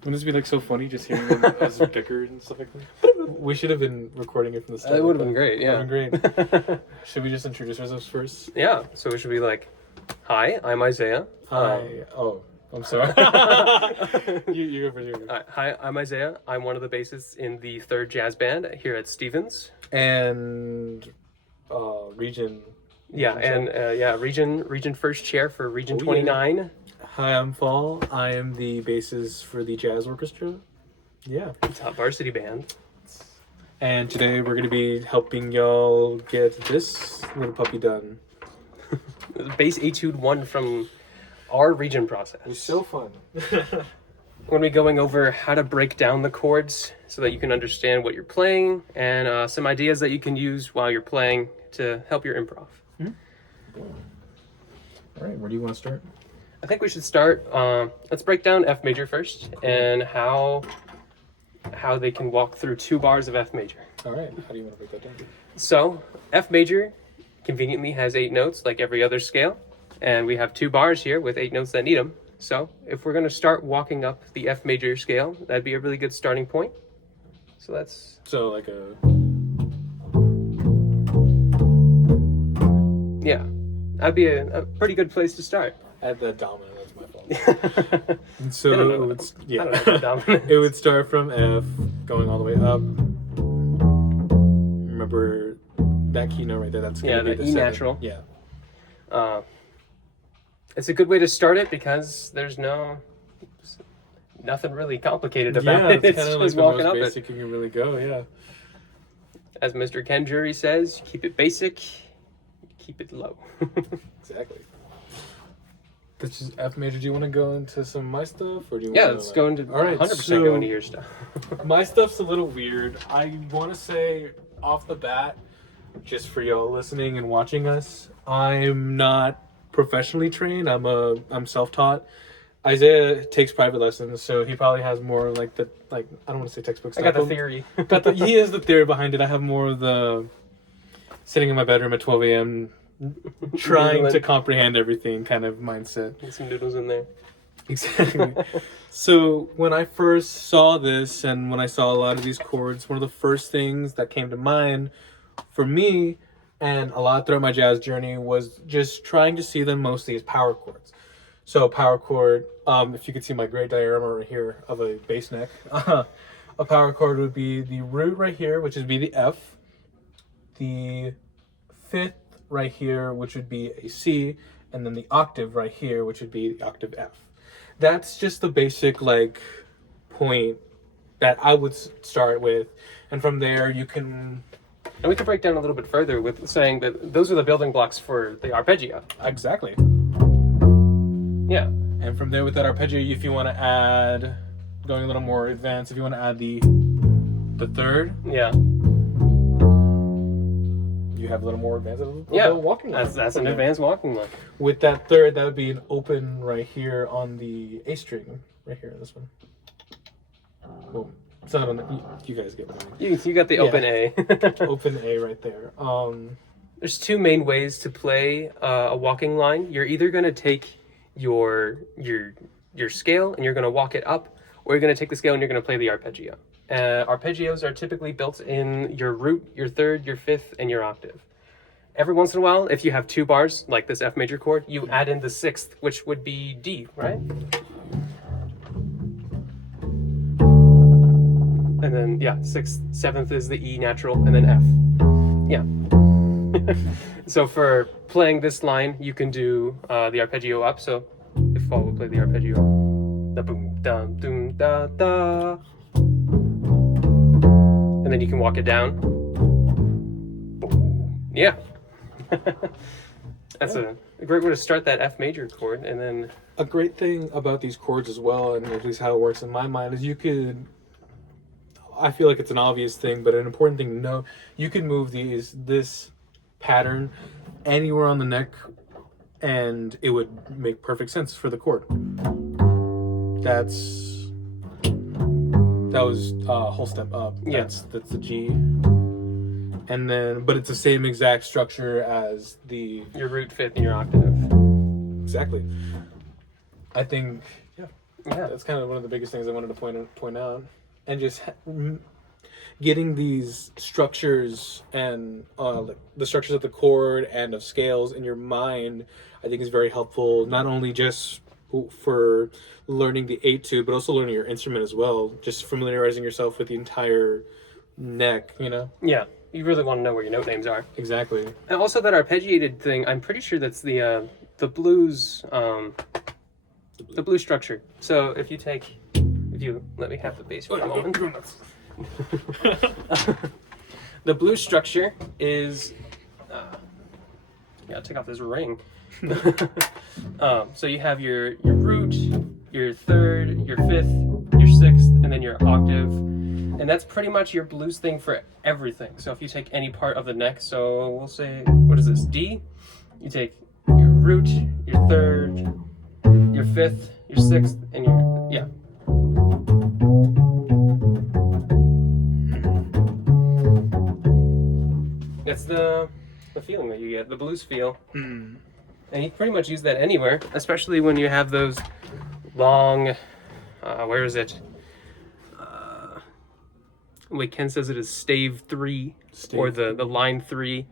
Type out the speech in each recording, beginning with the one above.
Wouldn't this be like so funny just hearing them as bicker and stuff like that? We should have been recording it from the start. It would have been great, yeah. Would have been great. Should we just introduce ourselves first? Yeah, so we should be like, hi, I'm Isaiah. Hi. I'm sorry. you go first. Hi, I'm Isaiah. I'm one of the bassists in the 3rd jazz band here at Stevens. And region. Yeah, and region first chair for Region 29. Yeah. Hi, I'm Paul. I am the bassist for the jazz orchestra. Yeah. Top varsity band. And today we're going to be helping y'all get this little puppy done. Bass Etude 1 from our region process. It was so fun. We're going to be going over how to break down the chords so that you can understand what you're playing and some ideas that you can use while you're playing to help your improv. Mm-hmm. All right, where do you want to start? I think we should start, let's break down F major first and how they can walk through 2 bars of F major. All right, how do you want to break that down? So, F major conveniently has 8 notes like every other scale, and we have 2 bars here with 8 notes that need them. So, if we're going to start walking up the F major scale, that'd be a really good starting point. So that's... So, like a... Yeah, that'd be a pretty good place to start. At the dominant, that's my fault. So, it would start from F, going all the way up. Remember that key note right there? That's going to be the E natural. Yeah. It's a good way to start it because there's nothing really complicated about it. It's It's kind of just like the walking most up it. basic you can really go, yeah. As Mr. Ken Jury says, keep it basic, keep it low. Exactly. This is F major. Do you want to go into some of my stuff, or do you? Yeah, let's go into 100% go into your stuff. My stuff's a little weird. I want to say off the bat, just for y'all listening and watching us, I'm not professionally trained. I'm self-taught. Isaiah takes private lessons, so he probably has more like I don't want to say textbook stuff. I got the theory. He has the theory behind it. I have more of the sitting in my bedroom at 12 a.m. trying to comprehend everything kind of mindset. Get some noodles in there. Exactly. So when I first saw this and when I saw a lot of these chords, one of the first things that came to mind for me and a lot throughout my jazz journey was just trying to see them mostly as power chords. So power chord, if you could see my great diagram right here of a bass neck, a power chord would be the root right here, which would be the F, the 5th right here, which would be a C, and then the octave right here, which would be the octave F. That's just the basic point that I would start with, and from there you can... And we can break down a little bit further with saying that those are the building blocks for the arpeggio. Exactly. Yeah. And from there with that arpeggio, if you want to add, going a little more advanced, if you want to add the 3rd, yeah, you have a little more advanced, walking line. That's an advanced walking line. With that 3rd, that would be an open right here on the A string, right here, this one. Boom. It's not on the, you guys get what I mean. You got the open A. Open A right there. There's 2 main ways to play a walking line. You're either going to take your scale and you're going to walk it up, or you're going to take the scale and you're going to play the arpeggio. Arpeggios are typically built in your root, your 3rd, your 5th, and your octave. Every once in a while, if you have 2 bars, like this F major chord, you add in the 6th, which would be D, right? And then, 6th, 7th is the E natural, and then F. Yeah. So for playing this line, you can do the arpeggio up. So if Paul will play the arpeggio, da boom, da doom, da da. And then you can walk it down. Yeah. That's a great way to start that F major chord. And then a great thing about these chords as well, and at least how it works in my mind, is you could, I feel like it's an obvious thing, but an important thing to know, you can move this pattern anywhere on the neck and it would make perfect sense for the chord. That was a whole step up. Yeah. That's the G. And then, but it's the same exact structure as your root 5th and your octave. Exactly. I think, yeah. Yeah. That's kind of one of the biggest things I wanted to point out, and just getting these structures and like the structures of the chord and of scales in your mind, I think is very helpful. Not only just for learning the etude, but also learning your instrument as well. Just familiarizing yourself with the entire neck, you know. Yeah. You really want to know where your note names are. Exactly. And also that arpeggiated thing, I'm pretty sure that's the blues the blues structure. So if you let me have the bass for a moment. The blues structure is gotta take off this ring. So you have your root, your third, your fifth, your sixth, and then your octave. And that's pretty much your blues thing for everything. So if you take any part of the neck, so we'll say, what is this, D? You take your root, your third, your fifth, your sixth, and your, yeah. That's the feeling that you get, the blues feel. Mm. And you pretty much use that anywhere, especially when you have those long, where is it? Like Ken says, it is stave 3, or the line 3.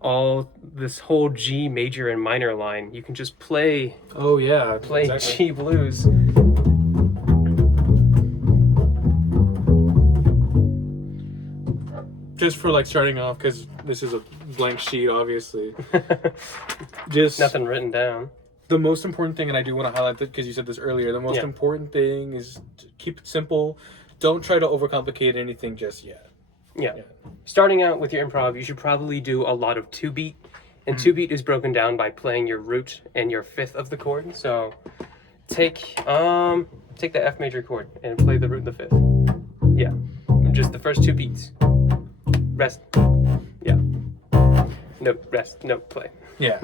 All this whole G major and minor line, you can just play. Oh yeah, play exactly. G blues. Just for like starting off, because this is a blank sheet, obviously. Just Nothing written down. the most important thing, and I do want to highlight that because you said this earlier. The most important thing is to keep it simple. Don't try to overcomplicate anything just yet. Yeah. Starting out with your improv, you should probably do a lot of 2-beat. And 2-beat is broken down by playing your root and your fifth of the chord. So take the F major chord and play the root and the fifth. Yeah. Just the first 2 beats. Rest. Yeah. Note, rest, note, play. Yeah.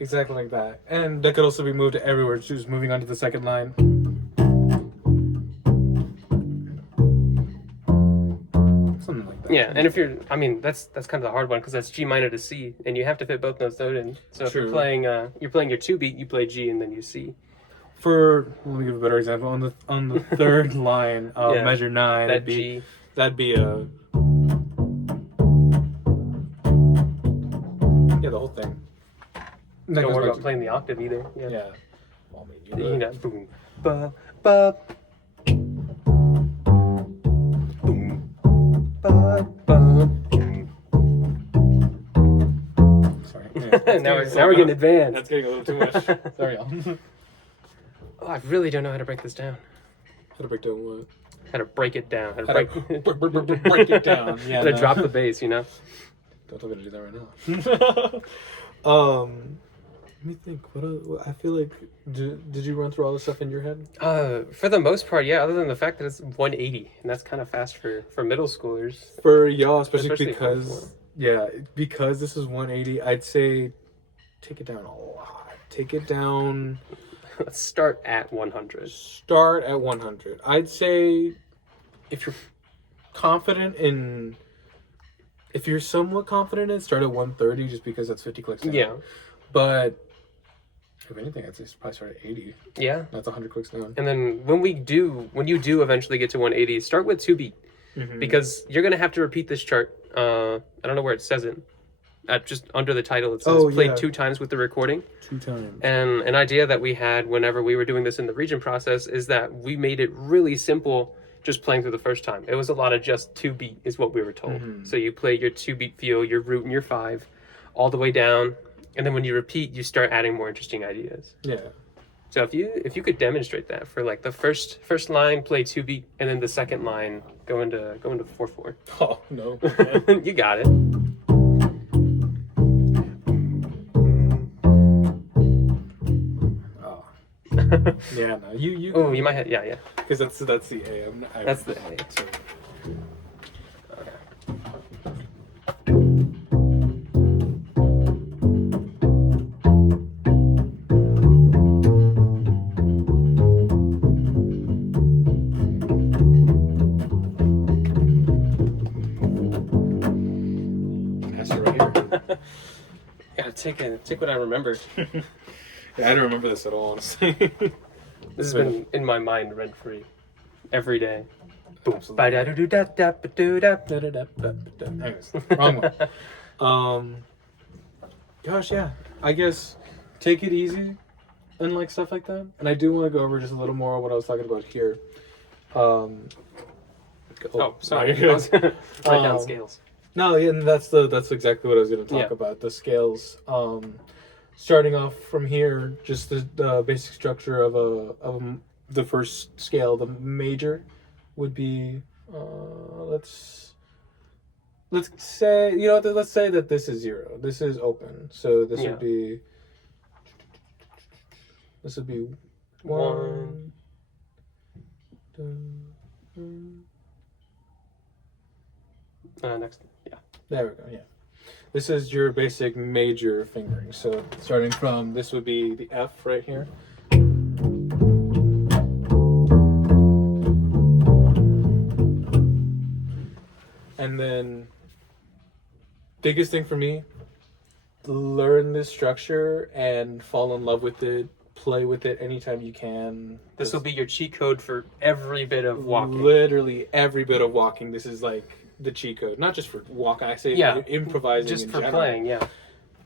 Exactly like that. And that could also be moved to everywhere. Just moving on to the second line. Something like that. Yeah, and if you're, I mean, that's kind of the hard one because that's G minor to C, and you have to fit both notes out in. So if you're playing your 2-beat, you play G and then you C. Let me give a better example. On the third line of measure 9, that'd be a the whole thing. Don't worry about playing the octave either. Yeah. Well, I mean, you know, boom, ba, ba, boom, ba, ba. Sorry. Yeah. now we're getting advanced. That's getting a little too much. Sorry, y'all. Oh, I really don't know how to break this down. How to break down what? How to break it down. How to break it down. Yeah. How to drop the bass, you know? Don't tell me to do that right now. Let me think. What I feel like. Did you run through all the stuff in your head? For the most part, yeah. Other than the fact that it's 180, and that's kind of fast for middle schoolers. For y'all, especially because this is 180. I'd say take it down a lot. Take it down. Let's start at 100. Start at 100. I'd say if you're somewhat confident in it, start at 130 just because that's 50 clicks down. Yeah. But if anything, I'd say probably start at 80. Yeah. That's 100 clicks down. And then when you do eventually get to 180, start with 2-beat. Mm-hmm. Because you're going to have to repeat this chart. I don't know where it says it. Just under the title, it says played 2 times with the recording. 2 times. And an idea that we had whenever we were doing this in the region process is that we made it really simple just playing through the first time. It was a lot of just 2-beat is what we were told. Mm-hmm. So you play your 2-beat feel, your root and your 5 all the way down. And then when you repeat, you start adding more interesting ideas. Yeah. So if you could demonstrate that for like the first line, play 2-beat, and then the second line go into 4/4. Oh no. You got it. Yeah, no, you. Oh, you might have, yeah. Because that's the A. That's the A. So. Gotta take what I remember. Yeah, I don't remember this at all, honestly. This has been in my mind rent free every day. Boom. Absolutely. Anyways, wrong one. Gosh, yeah. I guess take it easy and like stuff like that. And I do want to go over just a little more what I was talking about here. Sorry. you're I was gonna write down Um, scales. No, yeah, and that's exactly what I was going to talk Yeah. about. The scales. Starting off from here, just the basic structure of the first scale, the major, would be let's say let's say that this is 0. This is open, so this would be 1. Next. Yeah. There we go. Yeah. This is your basic major fingering. So starting from this would be the F right here. And then biggest thing for me, learn this structure and fall in love with it. Play with it anytime you can. This will be your cheat code for every bit of walking. Literally every bit of walking. This is like the cheat code, not just for walking. I say improvising, just in for general. playing. Yeah.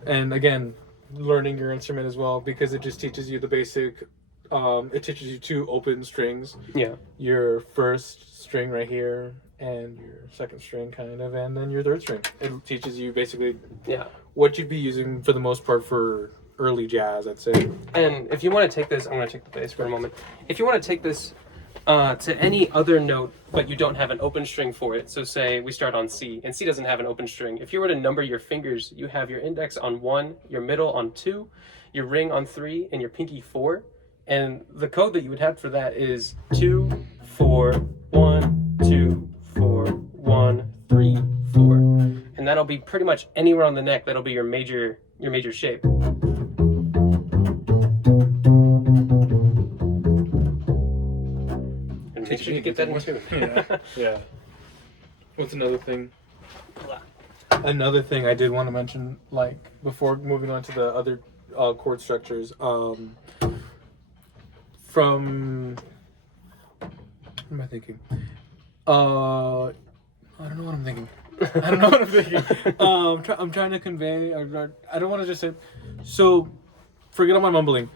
And again, learning your instrument as well, because it just teaches you the basic. It teaches you 2 open strings. Yeah. Your first string right here, and your second string kind of, and then your third string. It teaches you basically what you'd be using for the most part for early jazz, I'd say. And if you want to take this, I'm going to take the bass for a moment. If you want to take this to any other note, but you don't have an open string for it, so say we start on C, and C doesn't have an open string. If you were to number your fingers, you have your index on 1, your middle on 2, your ring on 3, and your pinky 4. And the code that you would have for that is 2, 4, 1, 2, 4, 1, 3, 4. And that'll be pretty much anywhere on the neck. That'll be your major shape. And make sure you get that in tune. Yeah. What's another thing? Another thing I did want to mention, like before moving on to the other chord structures, from what am I thinking? I don't know what I'm thinking. I'm trying to convey. I don't want to just say. So, forget all my mumbling.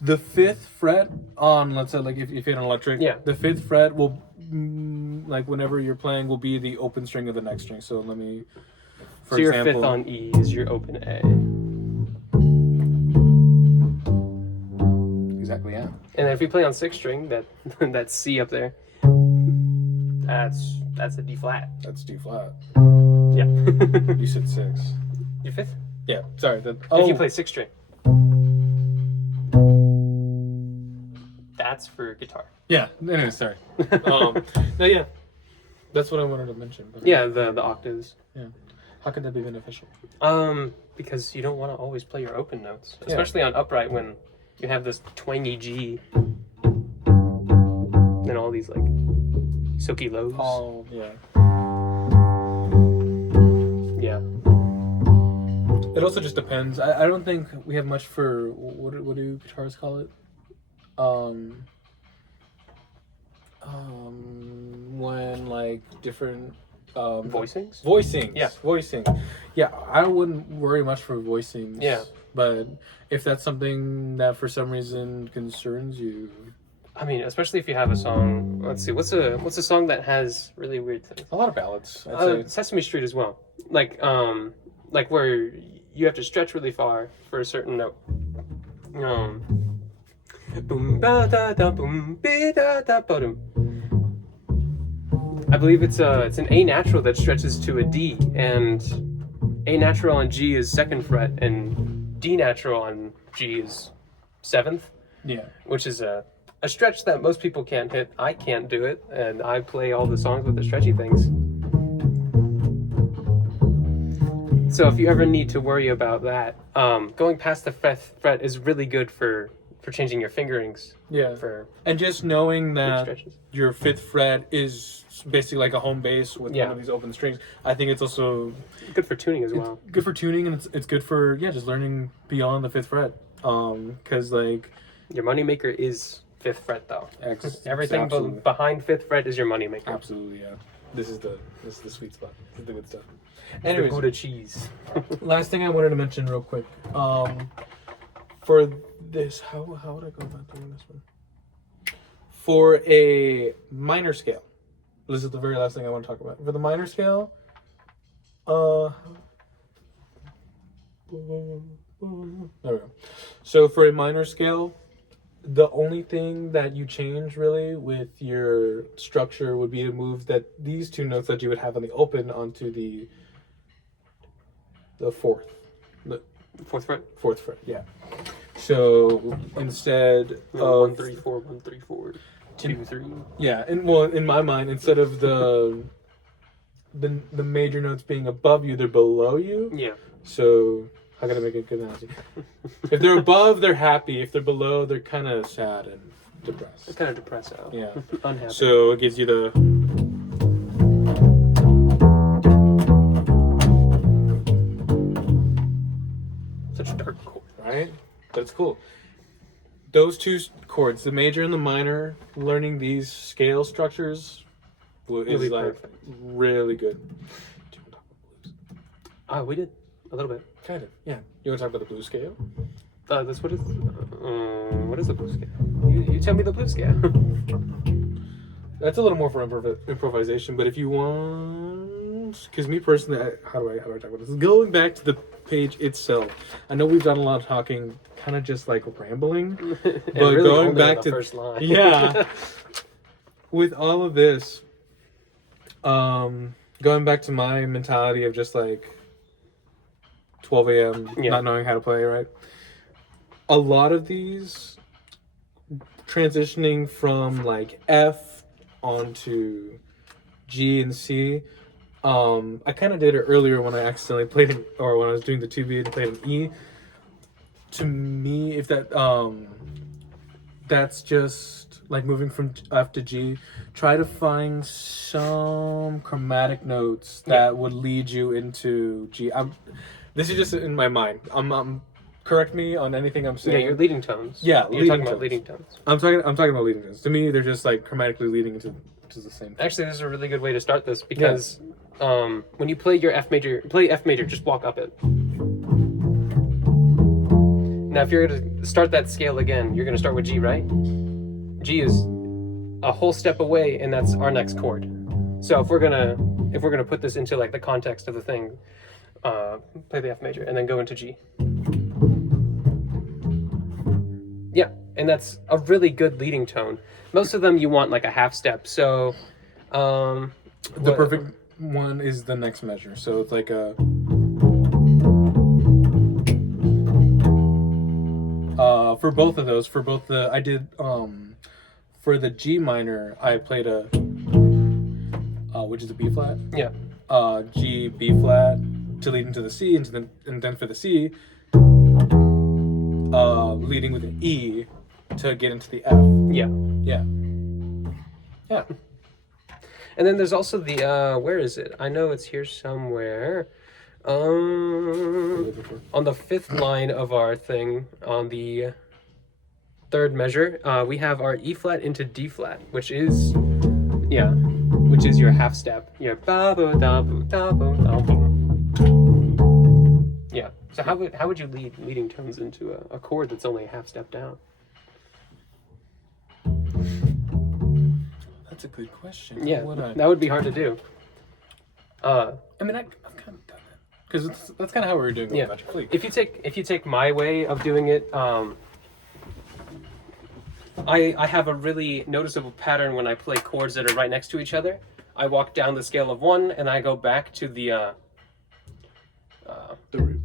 The 5th fret on, let's say, like if you hit an electric, the 5th fret will, like whenever you're playing, will be the open string of the next string. So let me. For your example, 5th on E is your open A. Exactly, yeah. And if you play on 6th string, that C up there, that's a D flat. That's D flat. Yeah. You said 6. Your 5th? Yeah. Sorry. If you play 6th string, that's for guitar. Yeah. Anyway, sorry. No, yeah. That's what I wanted to mention. But, Yeah, the octaves. Yeah. How could that be beneficial? Because you don't want to always play your open notes, especially on upright when you have this twangy G and all these like silky lows. Oh, yeah. Yeah. It also just depends. I don't think we have much for what do guitarists call it? When like different Voicings? Voicings. Yeah. Voicing. Yeah, I wouldn't worry much for voicings. Yeah. But if that's something that for some reason concerns you. I mean, especially if you have a song. Let's see, what's a song that has really weird things? A lot of ballads, I'd say. Sesame Street as well. Like where you have to stretch really far for a certain note. Boom ba da da boom be da da ba dum. I believe it's an A natural that stretches to a D, and A natural on G is 2nd fret, and D natural on G is 7th. Yeah. Which is a stretch that most people can't hit. I can't do it, and I play all the songs with the stretchy things. So if you ever need to worry about that, going past the 5th fret is really good for changing your fingerings. Yeah. And just knowing that your 5th fret is basically like a home bass with one of these open strings, I think it's also good for tuning as well. Good for tuning, and it's good for just learning beyond the 5th fret. Because like your moneymaker is 5th fret though. X, Everything absolutely. behind 5th fret is your moneymaker. Absolutely, yeah. This is the sweet spot. This is the good stuff. The Anyways, Gouda cheese. last thing I wanted to mention real quick. For this, how would I go about doing this one? For a minor scale, this is the very last thing I want to talk about. For the minor scale, there we go. So for a minor scale, the only thing that you change really with your structure would be to move these two notes that you would have on the open onto the fourth. The 4th fret. 4th fret, yeah. So instead of 1 3 4 1 3 4 2 3. yeah, and well, in my mind, instead of the major notes being above you, they're below you. Yeah. So how can I make a good analogy? If they're above, they're happy. If they're below, they're kind of sad and depressed. It's kind of depressed out. Yeah. Unhappy. So it gives you the. Such a dark chord. Right? But it's cool. Those two chords, the major and the minor, learning these scale structures is be like perfect. really good. We did a little bit. Kind of, yeah. You want to talk about the blues scale? That's what is the blues scale? You tell me the blues scale. That's a little more for improvisation, but if you want, because me personally, how do I talk about this? Going back to the page itself, I know we've done a lot of talking, kind of just like rambling, but really going only back on to the first line. yeah, with all of this, going back to my mentality of just like 12 a.m. Yeah. not knowing how to play, right? A lot of these transitioning from like F onto G and C. I kind of did it earlier when I accidentally played it, or when I was doing the 2B and played an E. To me, if that's just like moving from F to G. Try to find some chromatic notes that would lead you into G. This is just in my mind. Correct me on anything I'm saying. Yeah, your leading tones. Yeah, you're talking about leading tones. I'm talking about leading tones. To me, they're just like chromatically leading into the same thing. Actually, this is a really good way to start this because when you play your F major, just walk up it. Now, if you're going to start that scale again, you're going to start with G, right? G is a whole step away, and that's our next chord. So if we're gonna put this into like the context of the thing, play the F major and then go into G. Yeah, and that's a really good leading tone. Most of them you want like a half step. So the perfect one is the next measure. So it's like a for both of those, for the G minor, I played a which is a B flat. Yeah. G, B flat to lead into the C, and then for the C, leading with an E to get into the F. Yeah. Yeah. Yeah. And then there's also the where is it? I know it's here somewhere. On the fifth line of our thing, on the third measure, we have our E flat into D flat, which is your half step. Your ba bo da bo da bo da bo. Yeah. So how would you lead leading tones into a chord that's only a half step down? That's a good question. Yeah, that would be hard to do. I mean, I've kind of done that because that's kind of how we were doing it with Magic Fleet. If you take my way of doing it, I have a really noticeable pattern when I play chords that are right next to each other. I walk down the scale of one, and I go back to the root.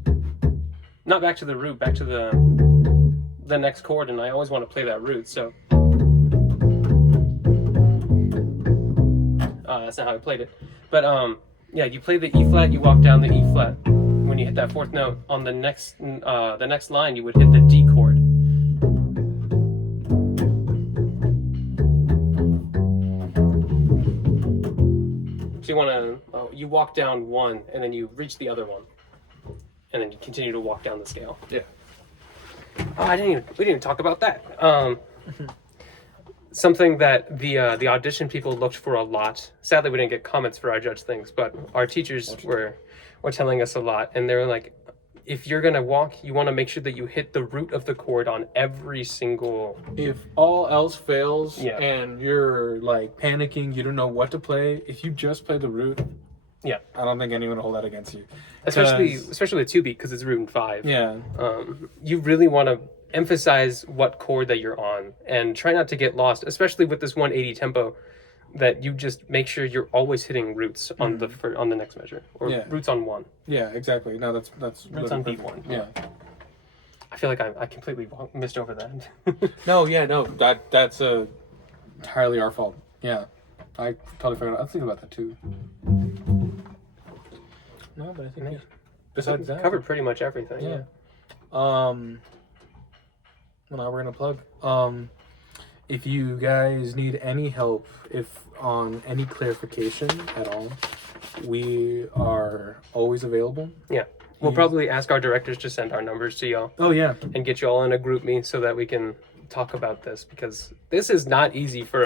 Not back to the root, back to the next chord, and I always want to play that root. So that's not how I played it. But you play the E flat, you walk down the E flat. When you hit that fourth note on the next line, you would hit the D chord. So you walk down one, and then you reach the other one, and then you continue to walk down the scale. Yeah. Oh, we didn't even talk about that. something that the audition people looked for a lot. Sadly, we didn't get comments for our judge things, but our teachers were telling us a lot, and they were like, if you're gonna walk, you want to make sure that you hit the root of the chord on every single. If all else fails Yeah. and you're like panicking, you don't know what to play, if you just play the root, Yeah, I don't think anyone will hold that against you. especially with 2-beat because it's root and 5. Yeah. You really want to emphasize what chord that you're on and try not to get lost, especially with this 180 tempo. That you just make sure you're always hitting roots on on the next measure, or roots on 1. Yeah, exactly. No, that's Roots on B1. Yeah. I feel like I completely missed over that. No, that's entirely our fault. Yeah, I totally forgot. I was thinking about that too. No, but I think besides that, covered pretty much everything. Yeah. Well, now we're gonna plug. If you guys need any help, on any clarification at all, we are always available. Yeah. We'll probably ask our directors to send our numbers to y'all. Oh yeah. And get you all in a group meet so that we can talk about this, because this is not easy for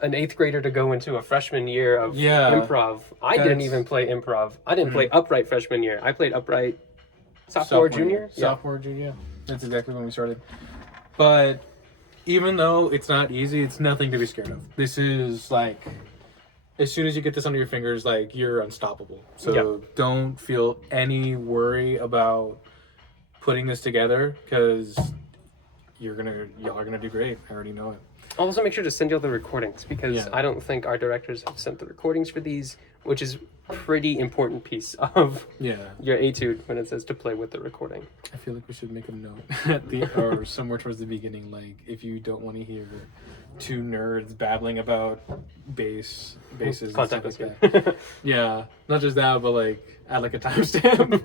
an 8th grader to go into a freshman year of improv. I didn't even play improv. I didn't play upright freshman year. I played upright sophomore junior. Sophomore, junior. That's exactly when we started. But even though it's not easy, it's nothing to be scared of. This is like, as soon as you get this under your fingers, like, you're unstoppable. So don't feel any worry about putting this together, because y'all are gonna do great. I already know it. Also, make sure to send y'all the recordings, because I don't think our directors have sent the recordings for these, which is pretty important piece of your etude when it says to play with the recording. I feel like we should make a note at or somewhere towards the beginning, like, if you don't want to hear two nerds babbling about basses and stuff like that. Yeah, not just that, but like add like a timestamp.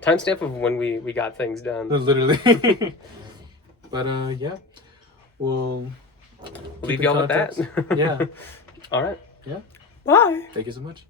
Timestamp of when we got things done. Literally. But yeah, we'll leave y'all with that. Yeah. All right. Yeah. Bye. Thank you so much.